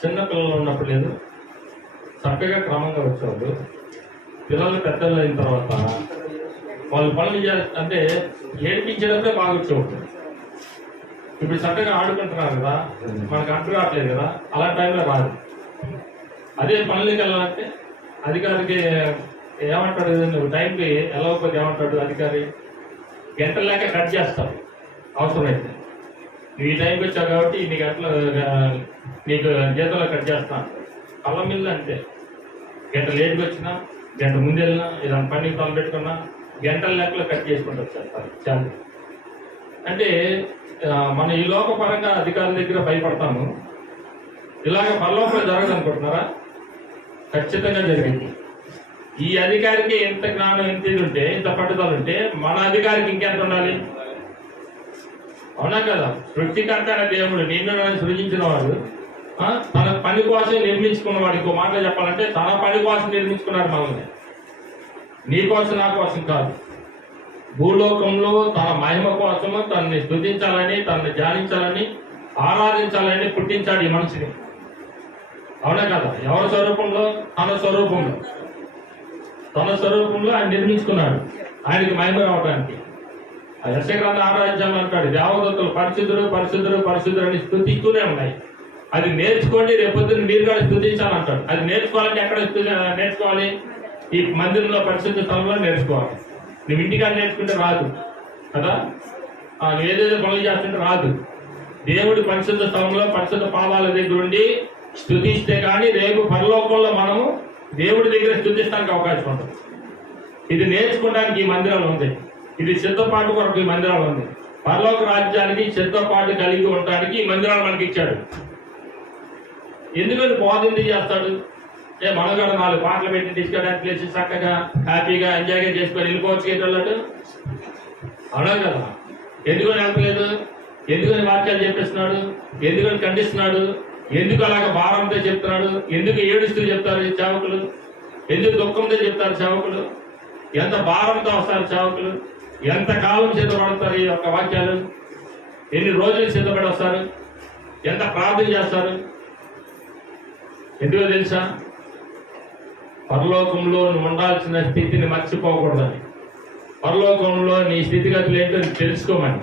చిన్న పిల్లలు ఉన్నప్పుడు లేదు, చక్కగా క్రమంగా వచ్చేవాళ్ళు. పిల్లలు పెద్దలు అయిన తర్వాత వాళ్ళు పనులు అంటే ఏడిపించేటప్పుడే బాగా వచ్చేవాళ్ళు. ఇప్పుడు చక్కగా ఆడుకుంటున్నారు కదా, మనకు అంటు రావట్లేదు కదా, అలాంటి టైంలో రాదు. అదే పనులకి వెళ్ళాలంటే అధికారికి ఏమంటాడు, నువ్వు టైంకి వెళ్ళకపోతే ఏమంటాడు అధికారి, గంటల లేక కట్ చేస్తావు. అవసరమైతే నువ్వు ఈ టైంకి వచ్చావు కాబట్టి ఇన్ని గంటలు నీకు జీతంలో కట్ చేస్తాను. కళ్ళ మీద అంతే, గంట లేట్గా వచ్చినా, గంట ముందు వెళ్ళినా, ఏదైనా పని తల పెట్టుకున్నా గంటల లెక్కలో కట్ చేసుకుంటూ వచ్చేస్తారు చాలా. అంటే మన ఈ లోకపరంగా అధికారుల దగ్గర భయపడతాము, ఇలాగ పరలోకంలో జరగదు అనుకుంటున్నారా? ఖచ్చితంగా జరిగింది. ఈ అధికారికి ఎంత జ్ఞానం, ఎంత ఇది ఉంటే, ఇంత పట్టుదల ఉంటే మన అధికారికి ఇంకెంత ఉండాలి? అవునా కదా? సృష్టికర్త అనే దేవుడు నిన్ను సృజించిన వాడు తన పని కోసం నిర్మించుకున్నవాడు. ఇంకో మాట చెప్పాలంటే తన పని కోసం నిర్మించుకున్నాడు మనల్ని, నీ కోసం నా కోసం కాదు. భూలోకంలో తన మహిమ కోసము తనని స్తుతించాలని, తనని ధ్యానించాలని, ఆరాధించాలని పుట్టించాడు ఈ మనిషిని. అవునా కదా? ఎవరి స్వరూపంలో? తన స్వరూపంలో. తన స్వరూపంలో ఆయన నిర్మించుకున్నాడు ఆయనకి మహిమ రావడానికి. ఆ యెషయా ఆరాధ్యం అంటాడు, దేవదత్తులు పరిశుద్ధుడు పరిశుద్ధుడు పరిశుద్ధుడు అని స్తుతిస్తూనే ఉన్నాయి. అది నేర్చుకోండి, రేపొద్దున మీరు కూడా స్తుతించాలంటాడు. అది నేర్చుకోవాలంటే ఎక్కడ నేర్చుకోవాలి? ఈ మందిరంలో పరిశుద్ధ స్థలంలో నేర్చుకోవాలి. నువ్వు ఇంటికాడ నేర్చుకుంటే రాదు కదా, నువ్వు ఏదేదో పనులు చేస్తుంటే రాదు. దేవుడి పరిశుద్ధ స్థలంలో పరిశుద్ధ పాదాల దగ్గర ఉండి స్తుతిస్తే కానీ రేపు పరలోకంలో మనము దేవుడి దగ్గర స్తుతిస్తానికి అవకాశం ఉంటుంది. ఇది నేర్చుకోవడానికి ఈ మందిరాలు ఉంది, ఇది సిద్ధపాటు కొరకు ఈ మందిరాలు ఉంది. పరలోక రాజ్యానికి సిద్ధపాటు కలిగి ఉండడానికి ఈ మందిరాలు మనకి ఇచ్చాడు. ఎందుకని బోధన చేస్తాడు? మనం కూడా 4 పాటలు పెట్టి తీసుకోవడానికి ప్లేసి చక్కగా హ్యాపీగా ఎంజాయ్గా చేసుకొని వెళ్ళిపోవచ్చు కేటోళ్ళట్టు. అవునా కదా? ఎందుకని వెళ్తలేదు? ఎందుకని వాక్యాలు చెప్పేస్తున్నాడు? ఎందుకని ఖండిస్తున్నాడు? ఎందుకు అలాగ భారంతో చెప్తున్నాడు? ఎందుకు ఏడుస్తూ చెప్తారు సేవకులు? ఎందుకు దుఃఖంతో చెప్తారు సేవకులు? ఎంత భారంతో వస్తారు సేవకులు? ఎంత కాలం సిద్ధపడతారు ఈ యొక్క వాక్యాలు? ఎన్ని రోజులు సిద్ధపడి వస్తారు? ఎంత ప్రార్థన చేస్తారు? ఎందుకో తెలుసా? పరలోకంలో నువ్వు ఉండాల్సిన స్థితిని మర్చిపోకూడదని, పరలోకంలో నీ స్థితిగతులు ఏంటో తెలుసుకోమని,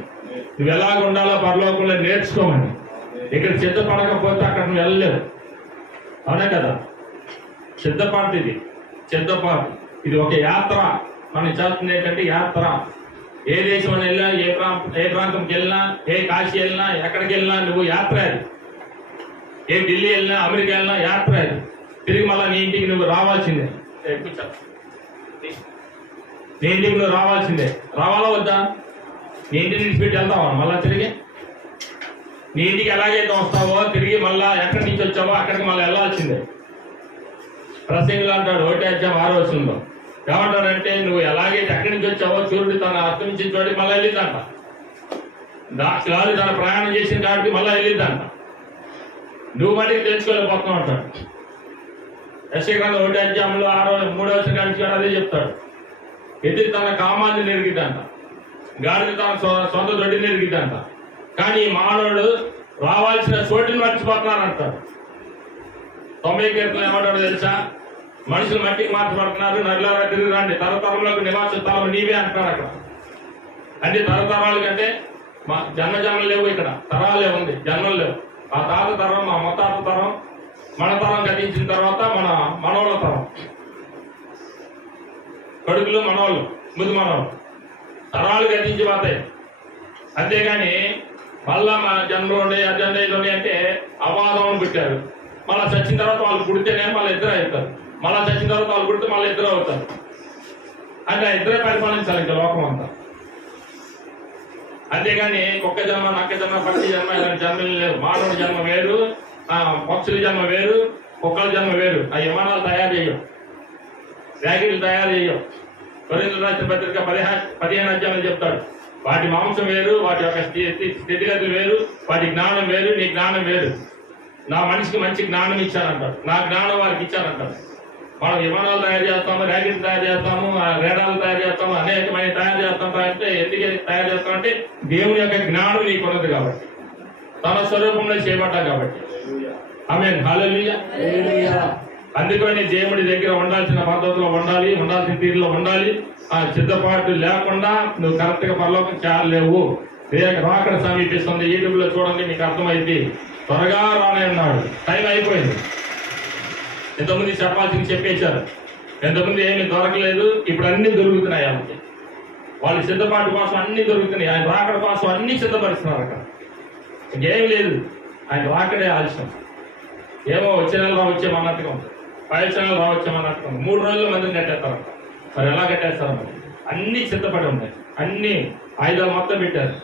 నువ్వు ఎలాగ ఉండాలో పరలోకంలో నేర్చుకోమని. ఇక్కడ సిద్ధపడకపోతే అక్కడ నువ్వు వెళ్ళలేవు. అవునా కదా? సిద్ధపాటు, ఇది సిద్ధపాటు, ఇది ఒక యాత్ర. మనం చేస్తుంది ఏంటంటే యాత్ర. ఏ దేశం వెళ్ళినా, ఏ ప్రాంతంకి వెళ్ళినా, ఏ కాశీ వెళ్ళినా, ఎక్కడికి వెళ్ళినా నువ్వు యాత్ర. అది ఏ ఢిల్లీ వెళ్ళినా, అమెరికా వెళ్ళినా యాత్ర. అది తిరిగి మళ్ళీ నీ ఇంటికి నువ్వు రావాల్సిందే. నీ ఇంటికి నువ్వు రావాల్సిందే. రావాలా వద్దా? నీ ఇంటిని విడిచిపెట్టి వెళ్తావా మళ్ళా తిరిగి? నీ ఇంటికి ఎలాగైతే వస్తావో తిరిగి మళ్ళా ఎక్కడి నుంచి వచ్చావో అక్కడికి మళ్ళీ వెళ్ళాల్సిందే. ప్రసంగులు అంటాడు 1:6 వచనంలో ఏమంటాడంటే, నువ్వు ఎలాగైతే ఎక్కడి నుంచి వచ్చావో సూర్యుడు తన అర్థం నుంచి చోటికి మళ్ళీ వెళ్ళిద్దంట. దాని తన ప్రయాణం చేసిన కాడికి మళ్ళీ వెళ్ళిద్దంట. నువ్వు మటుకు తెలుసుకోలేకపోతున్నావు అంటాడు. యెషయా 1:3 అదే చెప్తాడు. ఎదురు తన కామాన్ని నెరిగిద్దంట, గాడిద తన సొంత దొడ్డి నెరిగిద్దంట. కానీ మానవుడు రావాల్సిన చోటుని మర్చిపోతున్నారంటాడు. 90 కీర్తనలు ఏమంటాడు తెలుసా? మనుషులు మట్టికి మార్చబడుతున్నారు, నల్లారా తిరిగి రండి, తరతరంలోకి నివాస స్థలం నీవే అంటారు. అక్కడ అంటే తరతరాల కంటే మా జన్మలు లేవు, ఇక్కడ తరాలే ఉంది, జన్మలు లేవు. మా తాత తరం, మా ముత్తాత తరం, మన తరం గతించిన తర్వాత మన మనోళ్ళ తరం, కొడుకులు మనోళ్ళు, ముద్దు మనోళ్ళు, తరాలు గతించి పోతాయి. అంతేగాని మళ్ళా మా జన్మలోనే అజెండాలోనే అంటే అవాదం పెట్టారు. మళ్ళీ చచ్చిన తర్వాత వాళ్ళు పుడితేనే మళ్ళీ ఇద్దరు అవుతారు, మళ్ళీ చచ్చిన తర్వాత వాళ్ళు పుడితే మళ్ళీ ఇద్దరు అవుతారు. అంటే ఇద్దరే పరిపాలించాలి ఇంకా లోకం అంతా. అంతేగాని కుక్క జన్మ, నక్క జన్మ, పక్షి జన్మ ఇలాంటి జన్మలు లేవు. మానవుడి జన్మ వేరు, పక్షుల జన్మ వేరు, కుక్కల జన్మ వేరు. ఆ విమానాలు తయారు చేయవు, ర్యాకెట్లు తయారు చేయవు. కొరింథీయులకు రాసిన పత్రిక 15 చెప్తాడు, వాటి మాంసం వేరు, వాటి యొక్క స్థితిగతులు వేరు, వాటి జ్ఞానం వేరు, నీ జ్ఞానం వేరు. నా మనిషికి మంచి జ్ఞానం ఇచ్చానంటాడు, నా జ్ఞానం వారికి ఇచ్చానంటాడు. మనం విమానాలు తయారు చేస్తాము, ర్యాకెట్లు తయారు చేస్తాము, రేడాలు తయారు చేస్తాము, అనేకమైన తయారు చేస్తాం. అంటే ఎందుకు తయారు చేస్తామంటే దేవుని యొక్క జ్ఞానం నీకు ఉన్నది కాబట్టి, తన స్వరూపంలో చేయబడ్డా కాబట్టి. ఆమేన్, హల్లెలూయా. అందుకని దేవుడి దగ్గర ఉండాల్సిన పద్ధతిలో ఉండాలి, ఉండాల్సిన తీరులో ఉండాలి. ఆ సిద్ధపాటు లేకుండా నువ్వు కరెక్ట్ గా పరలోకం చేరలేవు. రాకడ సమీపిస్తుంది. యూట్యూబ్ లో చూడండి, మీకు అర్థమైంది. త్వరగా రానే ఉన్నాడు, టైం అయిపోయింది. ఇంతకుముందు చెప్పాల్సింది చెప్పేశారు. ఇంతకుముందు ఏమీ దొరకలేదు, ఇప్పుడు అన్ని దొరుకుతున్నాయి. వాళ్ళకి వాళ్ళ సిద్ధపాటు కోసం అన్ని దొరుకుతున్నాయి. ఆయన రాకడ కోసం అన్ని సిద్ధపరుస్తున్నారు. అక్కడ ఇంకేం లేదు, ఆయన రాకడే ఆలస్యం. ఏమో వచ్చే నెల వచ్చేమన్నట్టుగా ఉంది, 5 నెలలు రావచ్చేమన్నట్టుగా ఉంది. 3 రోజుల్లో మందిని కట్టేస్తారు. మరి ఎలా కట్టేస్తారు? మరి అన్ని సిద్ధపడి ఉన్నాయి, అన్ని ఆయుధాలు మొత్తం పెట్టారు.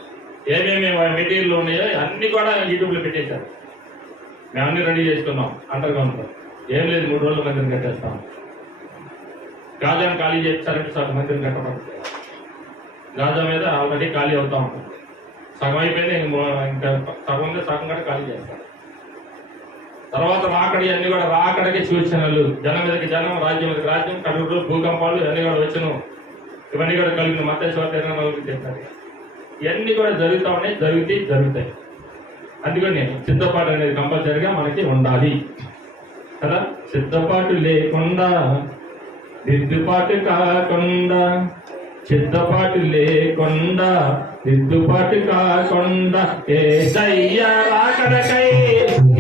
ఏమేమి మెటీరియల్ ఉన్నాయో అన్ని కూడా యూట్యూబ్లో పెట్టేశారు. మేము అన్ని రెడీ చేసుకున్నాం అండర్ గ్రౌండ్లో. ఏం లేదు, 3 రోజుల మందిని కట్టేస్తాం. గాజాను ఖాళీ చేస్తారంటే సగం మందిని కట్టబడుతుంది. గాజా మీద ఆల్రెడీ ఖాళీ అవుతా ఉంటుంది. సగం అయిపోయింది, ఇంకా సగం ఉంది, సగం కూడా ఖాళీ చేస్తారు. తర్వాత రాకడి అన్ని కూడా రాకడికి సూచనలు. జనం మీదకి జనం, రాజ్యం మీదకి రాజ్యం, కడుగులు, భూకంపాలు ఇవన్నీ కూడా వచ్చను. ఇవన్నీ కూడా కలిగిన మత్తయి 24 చెప్పారు. ఇవన్నీ కూడా జరుగుతూ ఉన్నాయి, జరుగుతాయి. అందుకని సిద్ధపాటు అనేది కంపల్సరిగా మనకి ఉండాలి కదా. సిద్ధపాటు లేకుండా దిద్దుపాటు కాకుండా, సిద్ధపాటు లేకుండా దిద్దుపాటు కాకుండా, యేసయ్య రాకడకై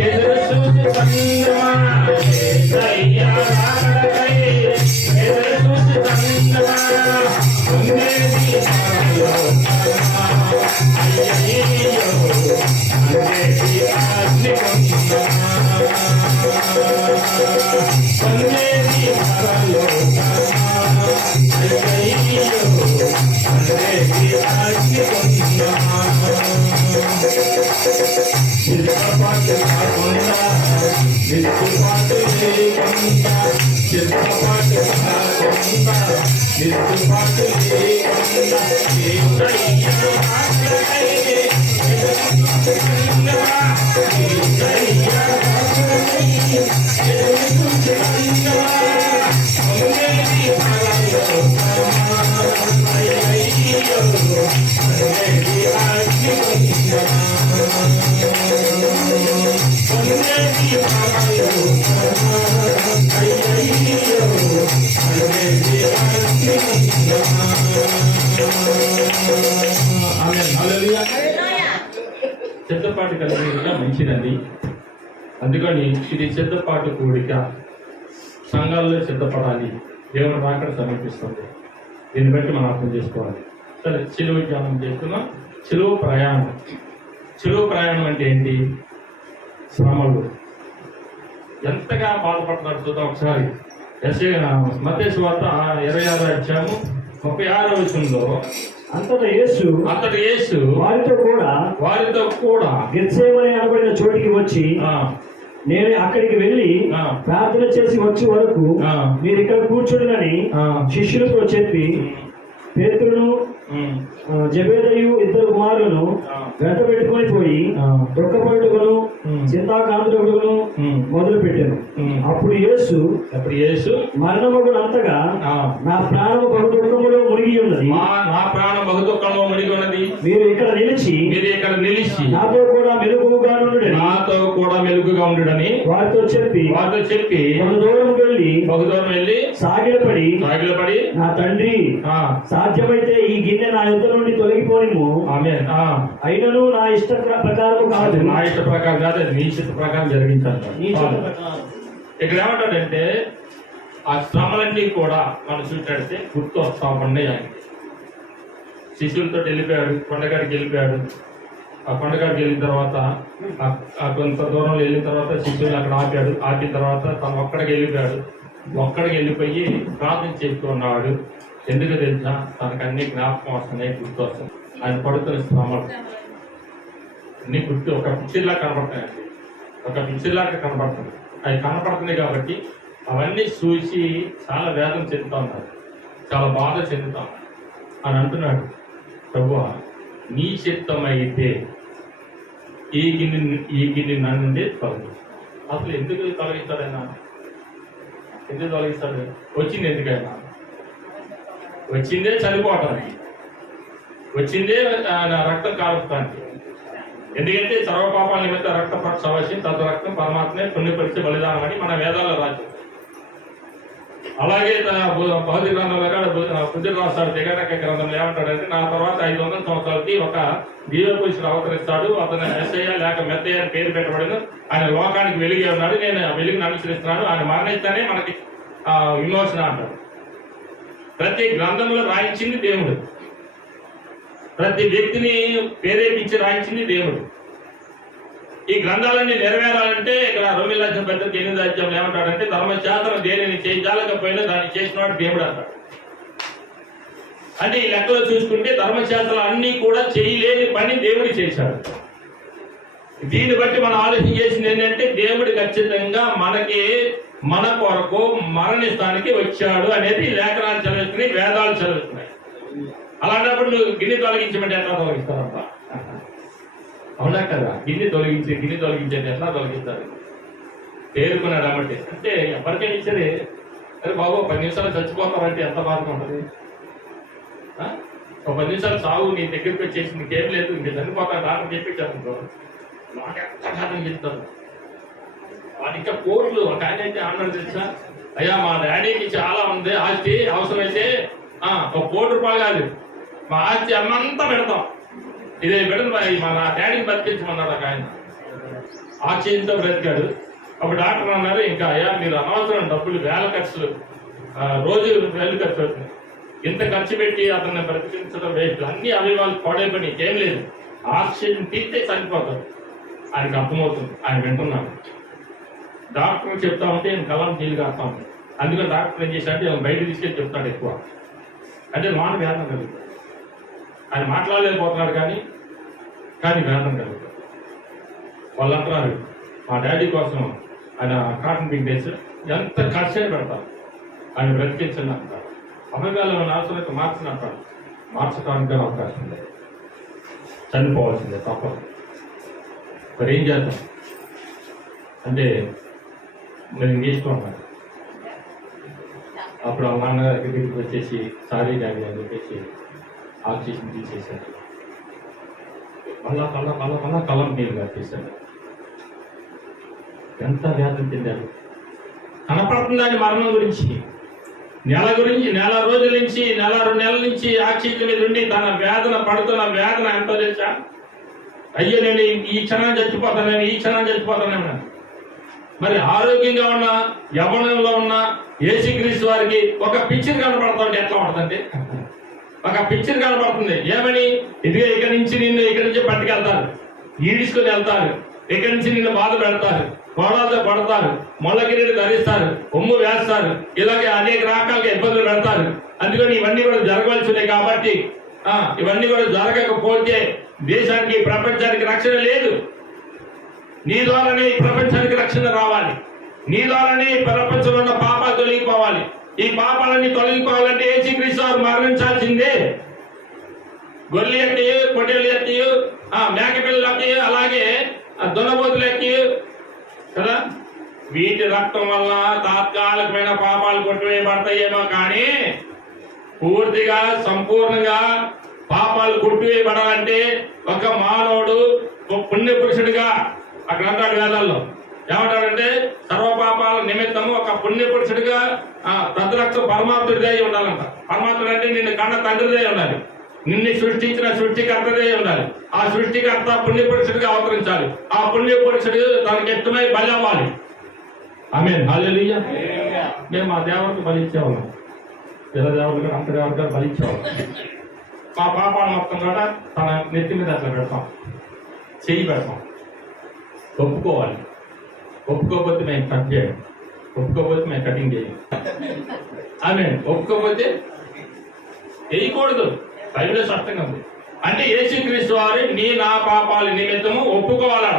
ఎదురు చూస్తున్నా, యేసయ్య రాకడకై ఎదురు చూస్తున్నా. ఉండేది పరలోకమా, అయ్యయ్యో ఉండేది అగ్నిగుండమా. ఉండేది పరలోకమా, అయ్యయ్యో ఉండేది అగ్నిగుండమా. సిద్ధపాటు కాకుండా దిద్దుపాటు లేకుండా, సిద్ధపాటు కాకుండా దిద్దుపాటు లేకుండా, యేసయ్య రాకడకై ఎదురు చూస్తున్నా, యేసయ్య రాకడకై ఎదురు చూస్తున్నా. ఉండేది పరలోకమా, అయ్యయ్యో ఉండేది అగ్నిగుండమా. ఉండేది పరలోకమా, అయ్యయ్యో ఉండేది అగ్నిగుండమా. ఆమేన్, హల్లెలూయా. సిద్ధపాటు కలిగిన మంచిదండి. అందుకని ఇది సిద్ధపాటు కూడిక. సంఘాల్లో సిద్ధపడాలి. దేవుడు రాకడ సమీపిస్తుంది. దీన్ని బట్టి మనం అర్థం చేసుకోవాలి. సరే, సిలువ ధ్యానం చేస్తున్నాం. సిలువ ప్రయాణం. సిలువ ప్రయాణం అంటే ఏంటి? శ్రమలు. ఎంతగా బాధపడుతున్నాడు చూద్దాం ఒకసారి. మత్తయి సువార్త 26వ అధ్యాయము 36వ వచనంలో, అంతటా యేసు వారితో కూడా గెత్సేమనే అనబడిన చోటికి వచ్చి, నేను అక్కడికి వెళ్ళి ప్రార్థన చేసి వచ్చే వరకు మీరు ఇక్కడ కూర్చుండని శిష్యులతో చెప్పి, పేతురును జబేదయు 2 కుమారులను వెంట పెట్టుకొని పోయి దుఃఖపడుటకును చింతాకాంతుడును మొదలు పెట్టాను. అప్పుడు యేసు మరణమగునంతగా నా ప్రాణము బహు దుఃఖములో మునిగి ఉన్నది, నా ప్రాణం బహు దుఃఖంలో మునిగి ఉన్నది. మీరు ఇక్కడ నిలిచి నాతో కూడా మెలుగుగా ఉండుడని వారితో చెప్పి బహు దూరం వెళ్ళి సాగిలపడి, నా తండ్రి సాధ్యమైతే ఈ గిన్నె నా యుద్ధ నుండి తొలగిపోనిము, అయినను నా ఇష్ట ప్రకారం కాదు, నా ఇష్ట ప్రకారం కాదు, నీ ఇష్ట ప్రకారం జరిగించాలి. ఇక్కడ ఏమంటాడంటే, ఆ శ్రమలన్నీ కూడా మనం చూసినట్టే గుర్తు వస్తా ఉన్నాయి. ఆయన శిష్యులతో వెళ్ళిపోయాడు, కొండగాడికి వెళ్ళిపోయాడు. ఆ కొండగాడికి వెళ్ళిన తర్వాత కొంత దూరంలో వెళ్ళిన తర్వాత శిష్యులు అక్కడ ఆపిన తర్వాత తను ఒక్కడికి వెళ్ళిపోయి ప్రార్థన చేస్తూ ఉన్నాడు. ఎందుకు తెలిసినా తనకు అన్ని జ్ఞాపకం వస్తున్నాయి, గుర్తు వస్తున్నాయి. ఆయన పడుతున్న శ్రమలు అన్ని గుర్తు ఒక పిక్చర్లా కనపడుతున్నాయండి. అవి కనపడుతున్నాయి కాబట్టి అవన్నీ చూసి చాలా వేదన చెందుతా ఉన్నారు, చాలా బాధ చెందుతాం అని అంటున్నాడు. ప్రభువా, నీ చిత్తమైతే ఈ గిన్నె నన్ను నుండి తొలగి. అసలు ఎందుకు తొలగిస్తాడైనా? ఎందుకు తొలగిస్తాడు? వచ్చింది ఎందుకైనా? వచ్చిందే చనిపోవటానికి, వచ్చిందే రక్తం కాల్చడానికి. ఎందుకంటే సర్వ పాపాల నిమిత్త రక్త అవశ్యం తద రక్తం పరమాత్మే పుణ్యపరిచే బలిదానం అని మన వేదాల్లో రాజు. అలాగే భౌతిక గ్రంథంలో బుద్ధుడు రాస్తాడు. జగనక గ్రంథంలో ఏమంటాడంటే, నా తర్వాత 500 సంవత్సరాలకి ఒక దివ్య పురుషుడు అవతరిస్తాడు, అతను మెస్సయ్య లేక మెత్తయ్య అని పేరు పెట్టబడిన, ఆయన లోకానికి వెలిగి ఉన్నాడు, నేను ఆ వెలుగుని అనుసరిస్తున్నాను, ఆయన మరణిస్తేనే మనకి విమోచన అంటాడు. ప్రతి గ్రంథంలో రాయించింది దేవుడు, ప్రతి వ్యక్తిని ప్రేరేపించి రాయించింది దేవుడు. ఈ గ్రంథాలన్నీ నెరవేరాలంటే ఇక్కడ రోమిల పత్రిక 8వ అధ్యాయంలో ఏమంటాడంటే, ధర్మశాస్త్రం దేనిని చేయించాలకపోయినా దాన్ని చేసినవాడు దేవుడు అంటాడు. అంటే ఈ లెక్కలో చూసుకుంటే ధర్మశాస్త్రాలు అన్ని కూడా చేయలేని పని దేవుడు చేశాడు. దీన్ని బట్టి మనం ఆలోచన చేసింది ఏంటంటే, దేవుడు ఖచ్చితంగా మనకి మన కొరకు మరణిస్తానికి వచ్చాడు అనేది లేఖనాలు చదువుతున్నాయి, వేదాలు చదువుతున్నాయి. అలాంటప్పుడు నువ్వు గిన్నె తొలగించమంటే ఎట్లా తొలగిస్తారబ్బా? అవునా కదా? గిన్నె తొలగించేది ఎట్లా తొలగిస్తారు? తేరుకున్నాడు అన్నమాట. అంటే ఎవరికైనా ఇచ్చేది, అరే బాబు 10 నిమిషాలు చచ్చిపోతారంటే ఎంత బాధగా ఉంటుంది. ఒక 10 నిమిషాలు సాగు నీ దగ్గరికి వచ్చేసి నీకేం లేదు, ఇంక చనిపోతాను డాక్టర్ చెప్పించాను, నాకు ఎంత కాదని చెప్తాను. వాడు ఇంకా కోట్లు. ఒక ఆయన అయితే అన్నాడు తెలుసా, అయ్యా మా డాడీకి చాలా ఉంది ఆస్తి, అవసరమైతే 1 కోటి రూపాయలు కాదు, మా ఆస్తి అన్నంతా పెడతాం, ఇదే పెడదు మన డాడీని బతికించమన్నాడు ఒక ఆయన. ఆశ్చర్యంతో బ్రతికాడు. అప్పుడు డాక్టర్ అన్నారు, ఇంకా అయ్యా మీరు అనవసరం డబ్బులు, వేల ఖర్చులు, రోజు వేలు ఖర్చు అవుతుంది, ఇంత ఖర్చు పెట్టి అతన్ని బ్రతికించడం వేస్ట్, అన్ని అవయవాలు పాడైపోయి నీకేం లేదు, ఆక్సిజన్ తీస్తే చనిపోతాడు. ఆయనకు అర్థమవుతుంది, ఆయన వింటున్నాడు. డాక్టర్ చెప్తా ఉంటే నేను కలం నీళ్ళు కాస్తా ఉంటాను. అందుకని డాక్టర్ ఏం చేశాడంటే బయట తీసుకెళ్ళి చెప్తాడు ఎక్కువ, అంటే లోన వేదన కలుగుతుంది. ఆయన మాట్లాడలేకపోతున్నాడు కానీ వేదన కలుగుతుంది. వాళ్ళు అంటున్నారు, మా డాడీ కోసం ఆయన కాటన్ పిండేస్ ఎంత ఖర్చు అయినా పెడతారు, ఆయన బ్రతికించండి అంటారు. అమెరికాలో అవసరం మార్చినట్టాడు, మార్చడానికి అవకాశం లేదు, చనిపోవాల్సిందే తప్పదు. మరి ఏం చేద్దాం అంటే నేను నేర్చుకున్నాను. అప్పుడు ఆ నాన్నగారి దగ్గరికి వచ్చేసి సారీ డాడీ అని చెప్పేసి ఆక్సిజన్ తీసేశారు. మళ్ళా కళ్ళం నీళ్ళు కట్టేశాడు. ఎంత వేదన చెందాడు. కనపడుతుంది ఆయన మరణం గురించి, నెల రోజుల నుంచి 2 నెలల నుంచి ఆక్సిజన్ మీద ఉండి తన వేదన పడుతున్న వేదన ఎంతో తెలుసా? అయ్యో నేను ఈ క్షణం చచ్చిపోతాను. మరి ఆరోగ్యంగా ఉన్న యవ్వనంలో ఉన్న యేసుక్రీస్తు వారికి ఒక పిక్చర్ కనపడుతుంది. ఎట్లా పడుతుంది? ఒక పిక్చర్ కనపడుతుంది. ఏమని? ఇదిగా ఇక్కడి నుంచి పట్టుకెళ్తారు, ఈడ్చుకొని వెళ్తారు, ఇక్కడి నుంచి నిన్ను బాధ పెడతారు, గోడలతో కొడతారు, మొల్లగిరిని ధరిస్తారు, ఉమ్ము వేస్తారు, ఇలాగే అనేక రకాలుగా ఇబ్బందులు పెడతారు. అందుకని ఇవన్నీ కూడా జరగవలసి ఉన్నాయి. కాబట్టి ఇవన్నీ కూడా జరగకపోతే దేశానికి, ప్రపంచానికి రక్షణ లేదు. నీ ద్వారానే ఈ ప్రపంచానికి రక్షణ రావాలి. నీ ద్వారానే ప్రపంచంలో ఉన్న పాపాలు తొలగిపోవాలి. ఈ పాపాలన్నీ తొలగిపోవాలంటే యేసుక్రీస్తు వారు మరణించాల్సిందే. గొర్రెలు ఎత్తి, పొట్టేళ్ళు ఎత్తి, మేకపిల్లలు ఎత్తి, అలాగే దున్నపోతులు ఎత్తి కదా, వీటి రక్తం వల్ల తాత్కాలికమైన పాపాలు కొట్టివేయబడతాయేమో కానీ పూర్తిగా సంపూర్ణంగా పాపాలు కొట్టివేయబడాలంటే ఒక మానవుడు పుణ్య పురుషుడిగా, అక్కడ అంటాడు వేదాల్లో ఏమంటాడంటే, సర్వపాపాల నిమిత్తము ఒక పుణ్య పురుషుడిగా తద్రక్ష పరమాత్ముడిదే ఉండాలంట. పరమాత్ముడు అంటే నిన్ను కన్న తండ్రిదే ఉండాలి, నిన్ను సృష్టించిన సృష్టికర్తదే ఉండాలి. ఆ సృష్టికర్త పుణ్య పురుషుడిగా అవతరించాలి. ఆ పుణ్య పురుషుడు తనకి ఇష్టమై బలి అవ్వాలి. ఆమేన్, హల్లెలూయా. మేము మా దేవుడికి బలిచ్చేవాళ్ళం, పిల్ల దేవుడు అంత దేవుడిగా బలిచ్చేవాళ్ళం. మా పాపాలు మొత్తం కూడా తన నెత్తి మీద అట్లా పెడతాం, చెయ్యి పెడతాం. ఒప్పుకోవాలి. ఒప్పుకోకపోతే మేము కట్ చేయం, ఒప్పుకోకపోతే మేము కటింగ్ చేయం. ఆమేన్. ఒప్పుకోకపోతే వేయకూడదు. బైబిల్లో స్పష్టంగా ఉంది. అంటే యేసుక్రీస్తు వారు నీ నా పాపాల నిమిత్తము ఒప్పుకోవాలా.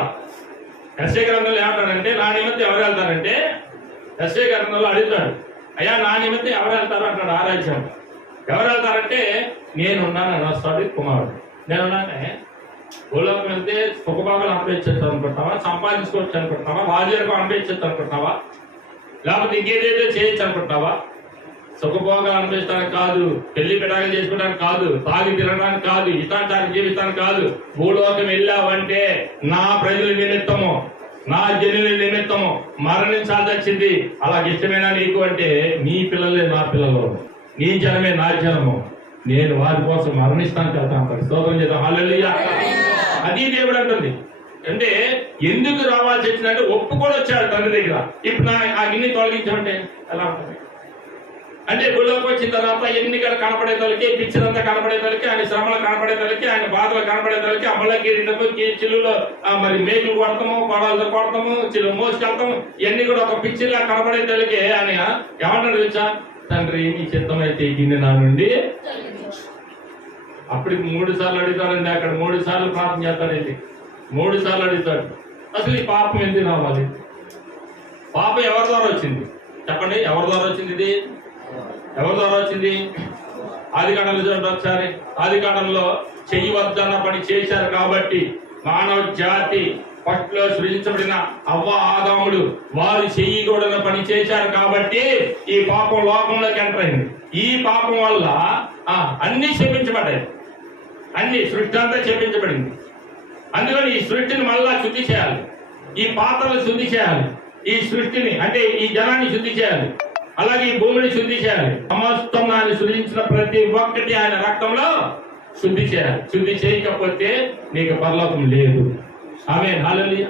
యెషయా గ్రంథంలో ఏమంటాడంటే, నా నిమిత్తం ఎవరు వెళ్తారంటే, యెషయా గ్రంథంలో అడుగుతాడు, అయ్యా నా నిమిత్తం ఎవరు వెళ్తారు అంటాడు. ఆరాధ్యం ఎవరు వెళ్తారంటే, నేనున్నాను అని వస్తాడు కుమారుడు. నేనున్నానే భూలోకం వెళ్తే సుఖభాగాలు అనుభవించచ్చు అనుకుంటున్నావా, సంపాదించుకోవచ్చు అనుకుంటున్నావా, రాజులకు అనుభవించచ్చు అనుకుంటున్నావా, లేకపోతే ఇంకేదేదో చేయొచ్చు అనుకుంటున్నావా, సుఖభోగాలు అనిపించడానికి కాదు, పెళ్లి పిడాకులు చేసుకోవడానికి కాదు, తాగి తినడానికి కాదు, ఇష్టాచారం జీవిస్తానికి కాదు. భూలోకం వెళ్ళావంటే నా ప్రజల నిమిత్తము, నా జనుల నిమిత్తము మరణించాల్సి వచ్చింది. అలాగే ఇష్టమేనా నీకు అంటే నీ పిల్లలే నా పిల్లలు, నీ జనమే నా జనము, నేను వారి కోసం మరణిస్తాను కదా. స్తోత్రం చేద్దాం. హల్లెలూయా. అది దేవుడు అంటుంది. అంటే ఎందుకు రావాల్సి వచ్చిందంటే ఒప్పుకొని వచ్చాడు తండ్రి దగ్గర. ఇప్పుడు ఆ గిన్నె తొలగించమంటే ఎలా ఉంటుంది అంటే గుళ్ళోకి వచ్చిన తర్వాత ఎన్నికలు కనపడే తలకి, పిచ్చిరంతా కనపడే తలకి, ఆయన శ్రమలు కనపడే తలకి, ఆయన బాధలు కనపడే తలకి, అమ్మలకి చిల్లులో మరి మేకులు కొడతాము, కొడాలతో కొడతాము, చిల్లు మోసుకెళ్తాము, ఇవన్నీ కూడా ఒక పిచ్చిలా కనపడే తలకి ఆయన ఏమన్నాడు తెలుసా? తండ్రి నీ చిత్తం అయితే ఈ గిన్నె నా నుండి. అప్పటికి 3 సార్లు అడుగుతాడండి. అక్కడ 3 సార్లు ప్రార్థన చేస్తాడండి. 3 సార్లు అడుగుతాడు. అసలు ఈ పాపం ఎందుకు రావాలి? పాపం ఎవరి ద్వారా వచ్చింది చెప్పండి? ఎవరి ద్వారా వచ్చింది? ఇది ఎవరి ద్వారా వచ్చింది? ఆదికాండంలో చూడండి ఒకసారి. ఆదికాండంలో చెయ్యవద్దన్న పని చేశారు కాబట్టి మానవ జాతి ఫస్ట్ లో సృజించబడిన అవ్వ ఆదాములు వారు చెయ్యకూడని పని చేశారు కాబట్టి ఈ పాపం లోకంలోకి ఎంటర్ అయింది. ఈ పాపం వల్ల అన్ని శపించబడ్డాయి, అన్ని సృష్టి అంతా శపించబడింది. అందుకని ఈ సృష్టిని మళ్ళా శుద్ధి చేయాలి, ఈ పాత్రలు శుద్ధి చేయాలి, ఈ సృష్టిని అంటే ఈ జనాన్ని శుద్ధి చేయాలి, అలాగే ఈ భూమిని శుద్ధి చేయాలి. సమస్తం ఆయన సృజించిన ప్రతి ఒక్కటి ఆయన రక్తంలో శుద్ధి చేయాలి. శుద్ధి చేయకపోతే నీకు పరలోకం లేదు. ఆమేన్. హల్లెలూయా.